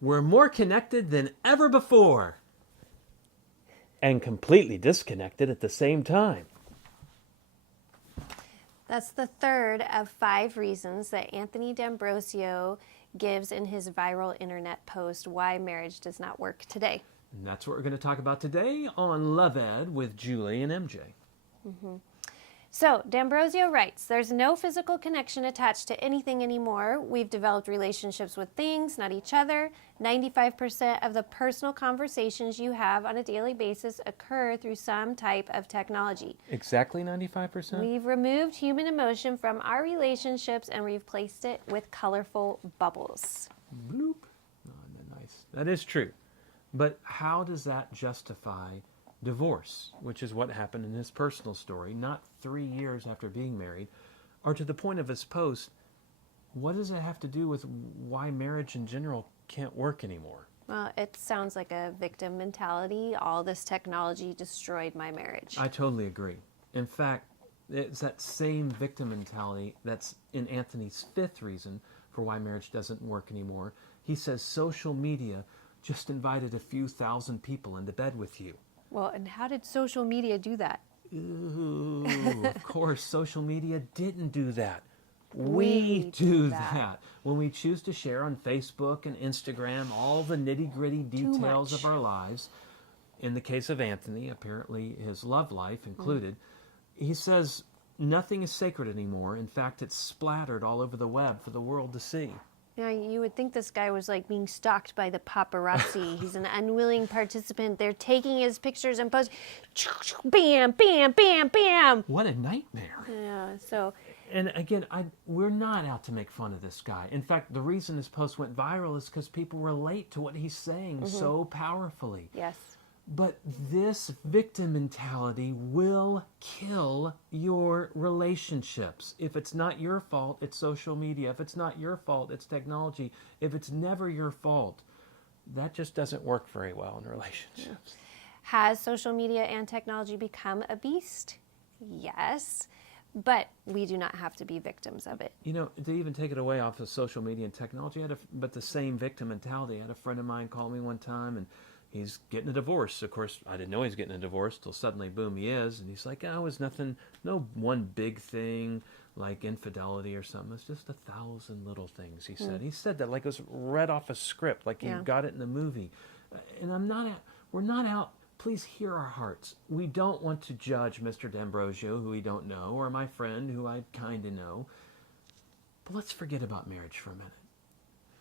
We're more connected than ever before. And completely disconnected at the same time. That's the third of 5 reasons that Anthony D'Ambrosio gives in his viral internet post, Why Marriage Does Not Work Today. And that's what we're going to talk about today on Love Ed with Julie and MJ. So, D'Ambrosio writes, there's no physical connection attached to anything anymore. We've developed relationships with things, not each other. 95% of the personal conversations you have on a daily basis occur through some type of technology. Exactly 95%? We've removed human emotion from our relationships and replaced it with colorful bubbles. Bloop. Oh, nice. That is true. But how does that justify divorce, which is what happened in his personal story, not 3 years after being married, or to the point of his post? What does it have to do with why marriage in general can't work anymore? Well, it sounds like a victim mentality. All this technology destroyed my marriage. I totally agree. In fact, it's that same victim mentality that's in Anthony's 5th reason for why marriage doesn't work anymore. He says social media just invited a few thousand people into bed with you. Well, and how did social media do that? Ooh, of course, social media didn't do that. We do do that. that. When we choose to share on Facebook and Instagram all the nitty-gritty details of much. our lives, in the case of Anthony, apparently his love life included, he says nothing is sacred anymore. In fact, it's splattered all over the web for the world to see. Yeah, you would think this guy was like being stalked by the paparazzi. He's an unwilling participant. They're taking his pictures and posts. Bam, bam, bam, bam. What a nightmare. Yeah, so And again, we're not out to make fun of this guy. In fact, the reason this post went viral is because people relate to what he's saying so powerfully. yes. But this victim mentality will kill your relationships. If it's not your fault, it's social media. If it's not your fault, it's technology. If it's never your fault, that just doesn't work very well in relationships. Has social media and technology become a beast? Yes. But we do not have to be victims of it. You know, to even take it away off of social media and technology, but the same victim mentality. I had a friend of mine call me one time, and he's getting a divorce. Of course, I didn't know he was getting a divorce till suddenly, boom, he is. And he's like, oh, it was nothing, no one big thing like infidelity or something. It's just 1,000 little things, he said. He said that like it was read off a script, like he got it in the movie. And we're not out, please hear our hearts. We don't want to judge Mr. D'Ambrosio, who we don't know, or my friend, who I kind of know. But let's forget about marriage for a minute.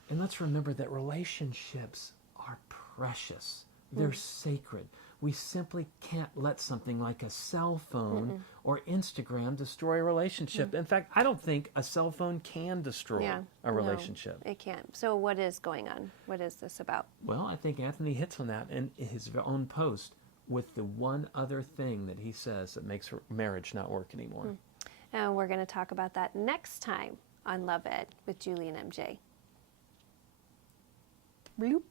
And let's remember that relationships are precious. They're sacred. We simply can't let something like a cell phone or Instagram destroy a relationship. In fact, I don't think a cell phone can destroy a relationship. No, it can't. So what is going on? What is this about? Well, I think Anthony hits on that in his own post with the one other thing that he says that makes marriage not work anymore. And we're going to talk about that next time on Love Ed with Julie and MJ. Bloop.